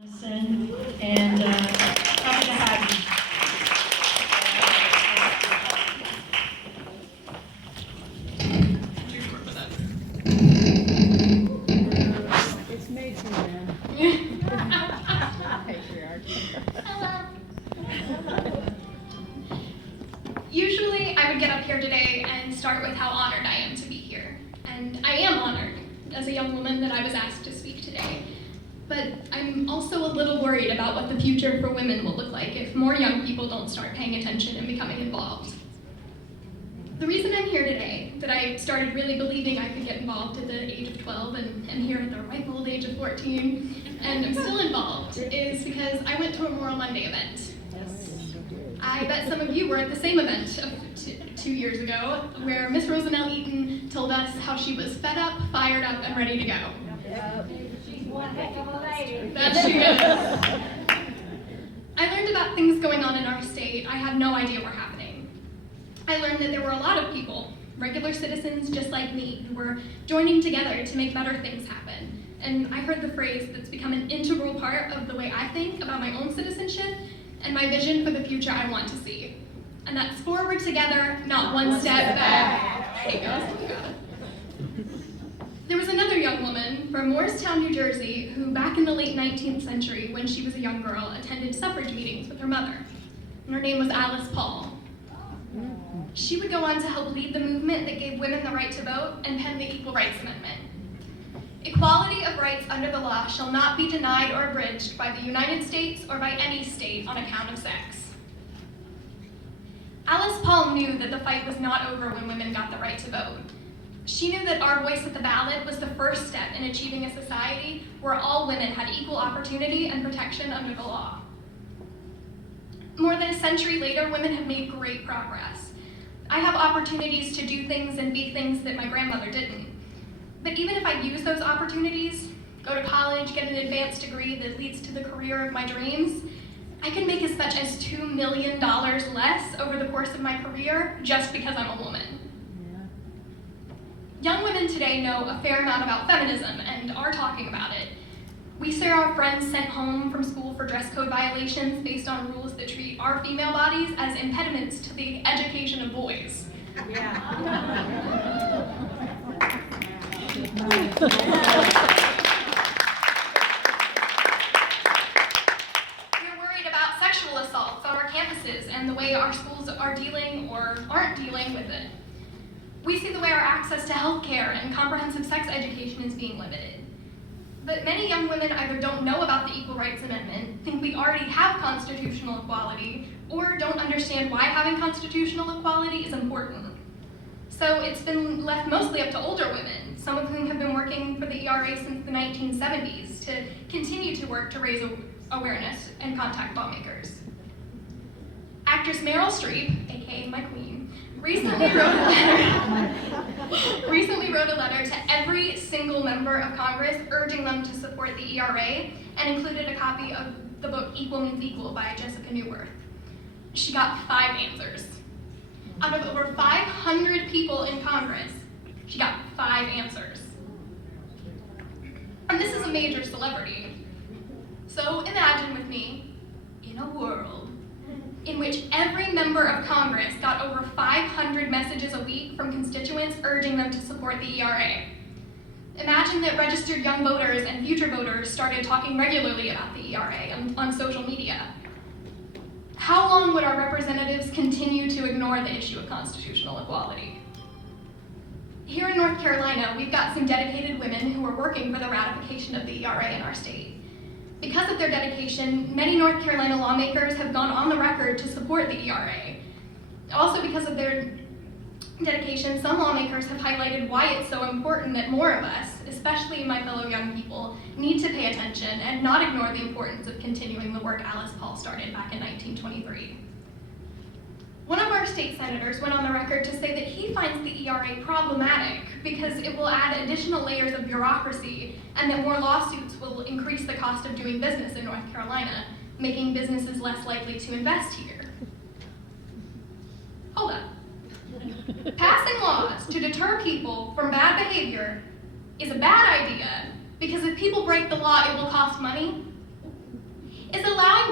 Madison, and happy to have you. It's made to man. Hello. Usually I would get up here today and start with how honored I am to be here. And I am honored as a young woman that I was asked to speak today. But I'm also a little worried about what the future for women will look like if more young people don't start paying attention and becoming involved. The reason I'm here today, that I started really believing I could get involved at the age of 12 and here at the ripe old age of 14, and I'm still involved, is because I went to a Moral Monday event. I bet some of you were at the same event 2 years ago, where Miss Rosanelle Eaton told us how she was fed up, fired up, and ready to go. She's one heck of a lady. That she is. I learned about things going on in our state I had no idea were happening. I learned that there were a lot of people, regular citizens just like me, who were joining together to make better things happen. And I heard the phrase that's become an integral part of the way I think about my own citizenship and my vision for the future I want to see. And that's forward together, not one step back. There you go. There was another young woman from Morristown, New Jersey, who back in the late 19th century, when she was a young girl, attended suffrage meetings with her mother. And her name was Alice Paul. She would go on to help lead the movement that gave women the right to vote and pen the Equal Rights Amendment. Equality of rights under the law shall not be denied or abridged by the United States or by any state on account of sex. Alice Paul knew that the fight was not over when women got the right to vote. She knew that our voice at the ballot was the first step in achieving a society where all women had equal opportunity and protection under the law. More than a century later, women have made great progress. I have opportunities to do things and be things that my grandmother didn't. But even if I use those opportunities, go to college, get an advanced degree that leads to the career of my dreams, I can make as much as $2 million less over the course of my career just because I'm a woman. Young women today know a fair amount about feminism and are talking about it. We see our friends sent home from school for dress code violations based on rules that treat our female bodies as impediments to the education of boys. We're worried about sexual assaults on our campuses and the way our schools are dealing or aren't dealing with it. We see the way our access to health care and comprehensive sex education is being limited. But many young women either don't know about the Equal Rights Amendment, think we already have constitutional equality, or don't understand why having constitutional equality is important. So it's been left mostly up to older women, some of whom have been working for the ERA since the 1970s, to continue to work to raise awareness and contact lawmakers. Actress Meryl Streep, aka my queen, recently wrote a letter to every single member of Congress urging them to support the ERA and included a copy of the book Equal Means Equal by Jessica Neuwirth. She got 5 answers. Out of over 500 people in Congress, she got 5 answers. And this is a major celebrity. So imagine with me, in a world in which every member of Congress got over 500 messages a week from constituents urging them to support the ERA. Imagine that registered young voters and future voters started talking regularly about the ERA on social media. How long would our representatives continue to ignore the issue of constitutional equality? Here in North Carolina, we've got some dedicated women who are working for the ratification of the ERA in our state. Because of their dedication, many North Carolina lawmakers have gone on the record to support the ERA. Also because of their dedication, some lawmakers have highlighted why it's so important that more of us, especially my fellow young people, need to pay attention and not ignore the importance of continuing the work Alice Paul started back in 1923. One of our state senators went on the record to say that he finds the ERA problematic because it will add additional layers of bureaucracy and that more lawsuits will increase the cost of doing business in North Carolina, making businesses less likely to invest here. Hold up. Passing laws to deter people from bad behavior is a bad idea because if people break the law, it will cost money.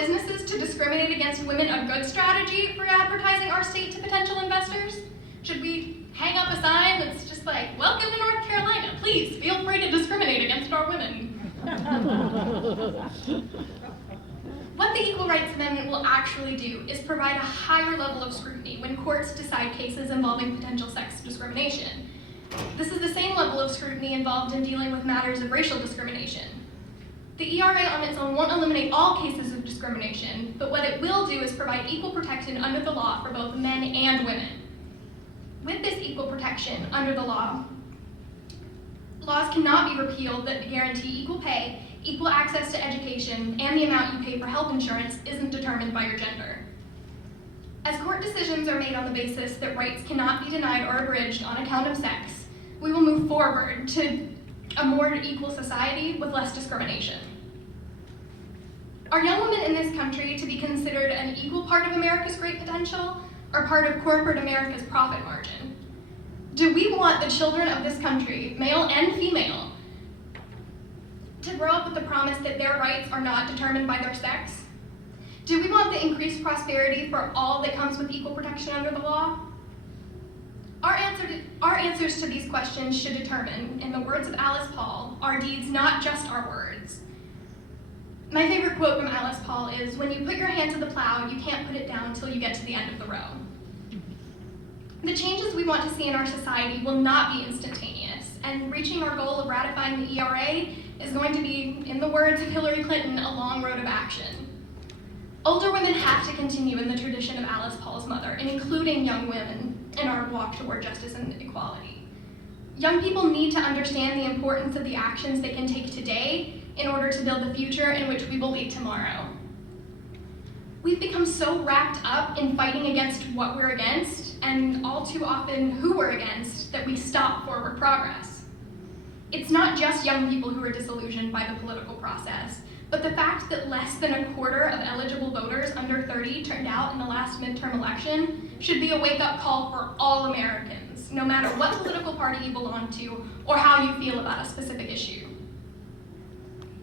businesses to discriminate against women a good strategy for advertising our state to potential investors? Should we hang up a sign that's just like, welcome to North Carolina, please feel free to discriminate against our women? What the Equal Rights Amendment will actually do is provide a higher level of scrutiny when courts decide cases involving potential sex discrimination. This is the same level of scrutiny involved in dealing with matters of racial discrimination. The ERA on its own won't eliminate all cases of discrimination, but what it will do is provide equal protection under the law for both men and women. With this equal protection under the law, laws cannot be repealed that guarantee equal pay, equal access to education, and the amount you pay for health insurance isn't determined by your gender. As court decisions are made on the basis that rights cannot be denied or abridged on account of sex, we will move forward to a more equal society with less discrimination. Are young women in this country to be considered an equal part of America's great potential or part of corporate America's profit margin? Do we want the children of this country, male and female, to grow up with the promise that their rights are not determined by their sex? Do we want the increased prosperity for all that comes with equal protection under the law? Our answers to these questions should determine, in the words of Alice Paul, our deeds, not just our words. My favorite quote from Alice Paul is, "When you put your hand to the plow, you can't put it down until you get to the end of the row." The changes we want to see in our society will not be instantaneous, and reaching our goal of ratifying the ERA is going to be, in the words of Hillary Clinton, a long road of action. Older women have to continue in the tradition of Alice Paul's mother, and including young women in our walk toward justice and equality. Young people need to understand the importance of the actions they can take today in order to build the future in which we will lead tomorrow. We've become so wrapped up in fighting against what we're against, and all too often who we're against, that we stop forward progress. It's not just young people who are disillusioned by the political process, but the fact that less than a quarter of eligible voters under 30 turned out in the last midterm election should be a wake-up call for all Americans, no matter what political party you belong to or how you feel about a specific issue.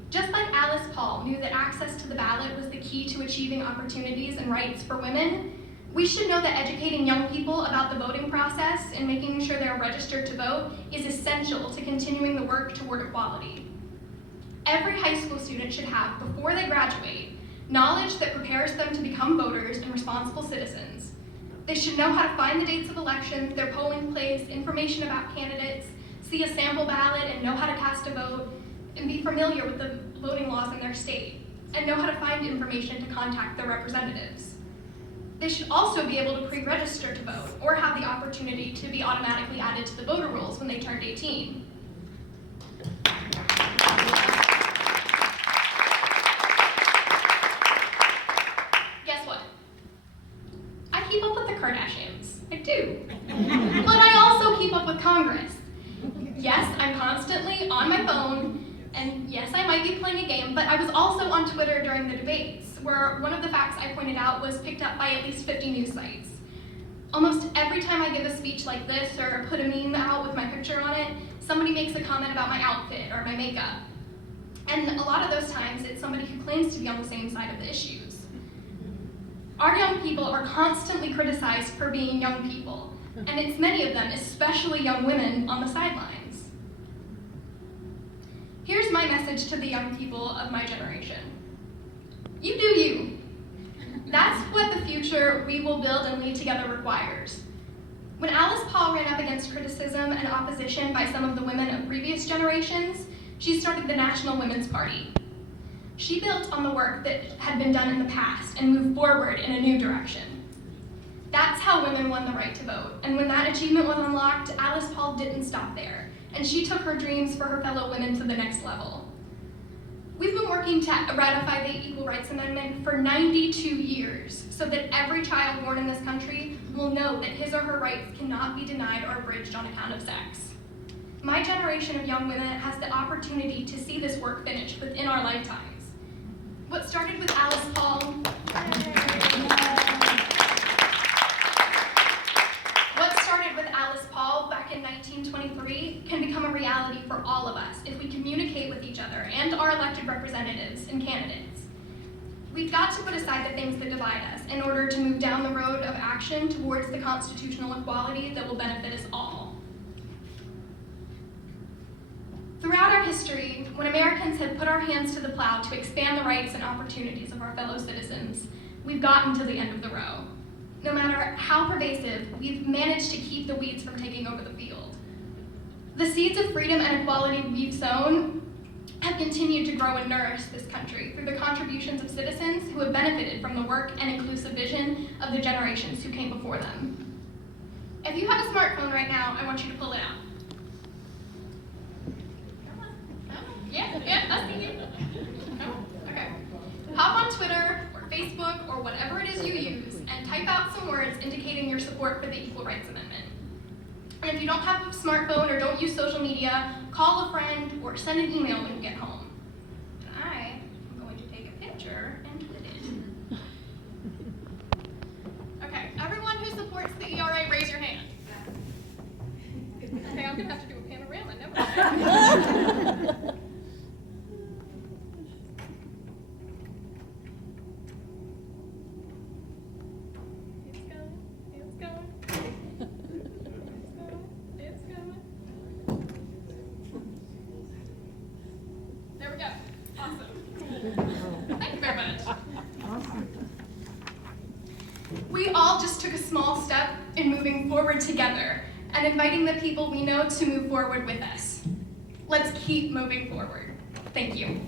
Just like Alice Paul knew that access to the ballot was the key to achieving opportunities and rights for women, we should know that educating young people about the voting process and making sure they're registered to vote is essential to continuing the work toward equality. Every high school student should have, before they graduate, knowledge that prepares them to become voters and responsible citizens. They should know how to find the dates of elections, their polling place, information about candidates, see a sample ballot and know how to cast a vote, and be familiar with the voting laws in their state, and know how to find information to contact their representatives. They should also be able to pre-register to vote or have the opportunity to be automatically added to the voter rolls when they turned 18. Guess what? I keep up with the Kardashians. I do. But I also keep up with Congress. Yes, I'm constantly on my phone, and yes, I might be playing a game, but I was also on Twitter during the debates, where one of the facts I pointed out was picked up by at least 50 news sites. Almost every time I give a speech like this or put a meme out with my picture on it, somebody makes a comment about my outfit or my makeup. And a lot of those times, it's somebody who claims to be on the same side of the issues. Our young people are constantly criticized for being young people, and it's many of them, especially young women, on the sidelines. Here's my message to the young people of my generation. You do you. That's what the future we will build and lead together requires. When Alice Paul ran up against criticism and opposition by some of the women of previous generations, she started the National Women's Party. She built on the work that had been done in the past and moved forward in a new direction. That's how women won the right to vote, and when that achievement was unlocked, Alice Paul didn't stop there, and she took her dreams for her fellow women to the next level. We've been working to ratify the Equal Rights Amendment for 92 years, so that every child born in this country will know that his or her rights cannot be denied or abridged on account of sex. My generation of young women has the opportunity to see this work finished within our lifetimes. What started with Alice Paul back in 1923 can become a reality for all of us if we communicate with each other and our elected representatives and candidates. we've got to put aside the things that divide us in order to move down the road of action towards the constitutional equality that will benefit us all. Throughout our history, when Americans have put our hands to the plow to expand the rights and opportunities of our fellow citizens, we've gotten to the end of the row. No matter how pervasive, we've managed to keep the weeds from taking over the field. The seeds of freedom and equality we've sown have continued to grow and nourish this country through the contributions of citizens who have benefited from the work and inclusive vision of the generations who came before them. If you have a smartphone right now, I want you to pull it out. Yeah, I see you. No? Okay. Hop on Twitter or Facebook or whatever it is you use and type out some words indicating your support for the Equal Rights Amendment. And if you don't have a smartphone or don't use social media, call a friend or send an email when you get home. And I am going to take a picture and put it. Okay, everyone who supports the ERA, raise your hand. Okay, I'm gonna have to do a panorama, never mind. There we go. Awesome. Thank you very much. We all just took a small step in moving forward together and inviting the people we know to move forward with us. Let's keep moving forward. Thank you.